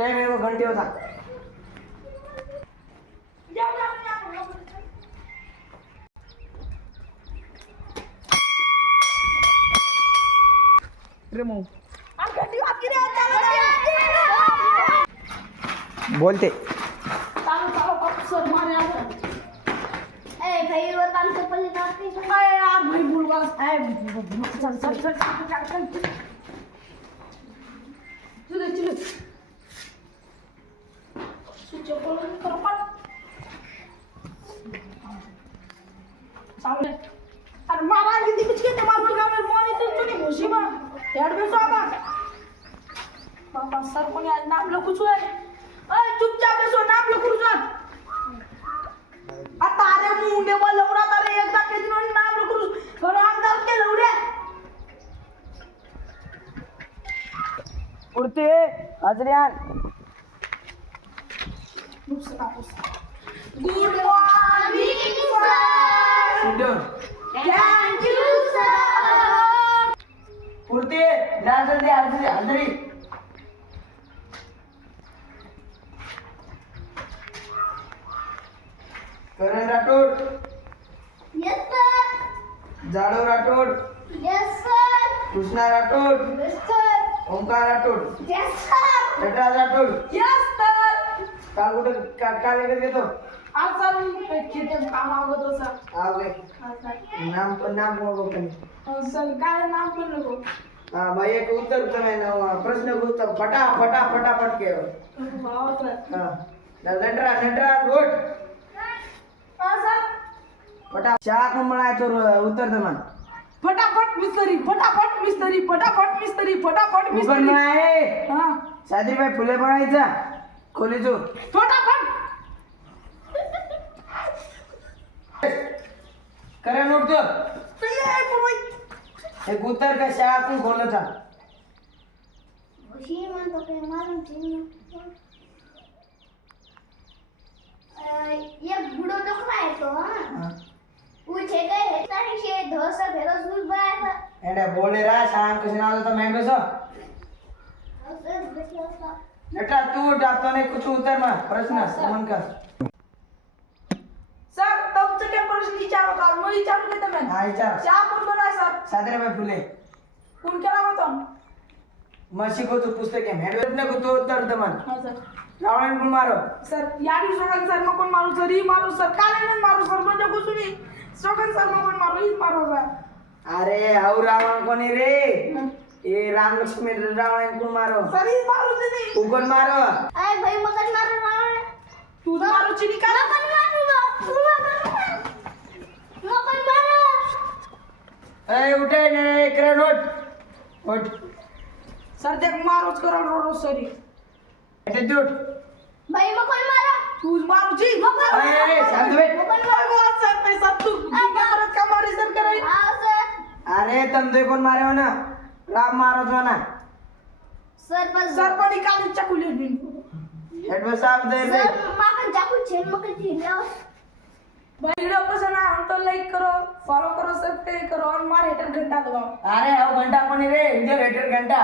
time है वो घंटे होता रे मऊ बोलते सर मारे ए भाई और 500 पल्ले काटते अरे यार भाई भूल गया चल चल चल चल चल चल स्विच ऑफ कर पट सामने अरे मारा किती किचके ते मारून गाव मोनी तू चुनी घुसी बा हेड बेसो आबा बाबा सर कोणी आज नाम लखू छु ए चुपचाप बेसो नाम लखू छु आता अरे मुंडे व लवडा तारे एकदा के दिन नाम लखू पण आमदार के लवडे उड़ते हजरियान good morning sir sit down thank you sir उड़ते जा जल्दी हजरी Karan Rathod yes sir Jadhav Rathod yes sir Krishna Rathod yes sir Omkar Rathod yes sir Natraj Rathod yes sir काल कुठे काय लेकर घेतो आज सर खेते काम आवत हो सर आवे हाँ सर नाम पण नाम बघू पण सर काय नाम पण नको हा भाई एक उत्तर तुम्ही ना प्रश्न पूछता फटाफट के वाव सर हा नटराज वोट हाँ सर फटा चहा कुंबळा तो उत्तर दमान फटाफट मिस्त्री फटाफट मिस्त्री फटाफट मिस्त्री फटाफट उगन मिस्त्री म्हणाय हाँ सादरीबाई फुले बनायचा खोलीचो फटाफट करे नोट कर एक उत्तर का शाळा तू खोलचा घुसी मन तो के मालूम थी ये बूढ़ो नखरा है तो हां पूछे गए हेता ही शे धोसा भेरो सूज बाय था एडे बोले रा शाळा कशी नाव तर मैं बसो सर बसला नटा तू टाकतो ने कुछ उत्तर मा प्रश्न समन कर सर तब से क्या प्रश्न विचारो का मैं विचारू के तमें हा विचार क्या कोण बोला सर सादरीबाई फुले कोण केला होता मशीको तू पुस्तक है मेडवेट ने को तो उत्तर दमान हाँ सर रावण कुल मारो सर याडी सोगन सर मग कोण मारू सर ही मारू सर काले नाही मारू सर म्हणजे कुसुनी सोगन सर मग कोण मारू ही मारू सर अरे हाउ रावण कोणी रे ए राम लक्ष्मण रावण कुल मारो सर ही मारू दे नाही उगन मारो अरे भाई मगन मारो रावण तू मारू चिनी का मगन मारो मगन मारो ए उठे ने करे नोट उठ सर देख मारूच करो रोज सरी एटे दूट भाई मगन मारो तू मारू ची अरे शांत बैठ मगन मारू सर नाही सर तू परत का मारी सर कराई हां सर अरे तुम दे कोण मारे हो ना राम मारो जो ना सर बस सर पण काली चकुले दिन हेड बस आप दे रे सर माकन जाकू छेन मकन थीला वीडियो पसंद आया तो लाइक करो फॉलो करो सब्सक्राइब करो और मारे हेटर घंटा दबाओ अरे हाउ घंटा कोणी रे इंजर हेटर घंटा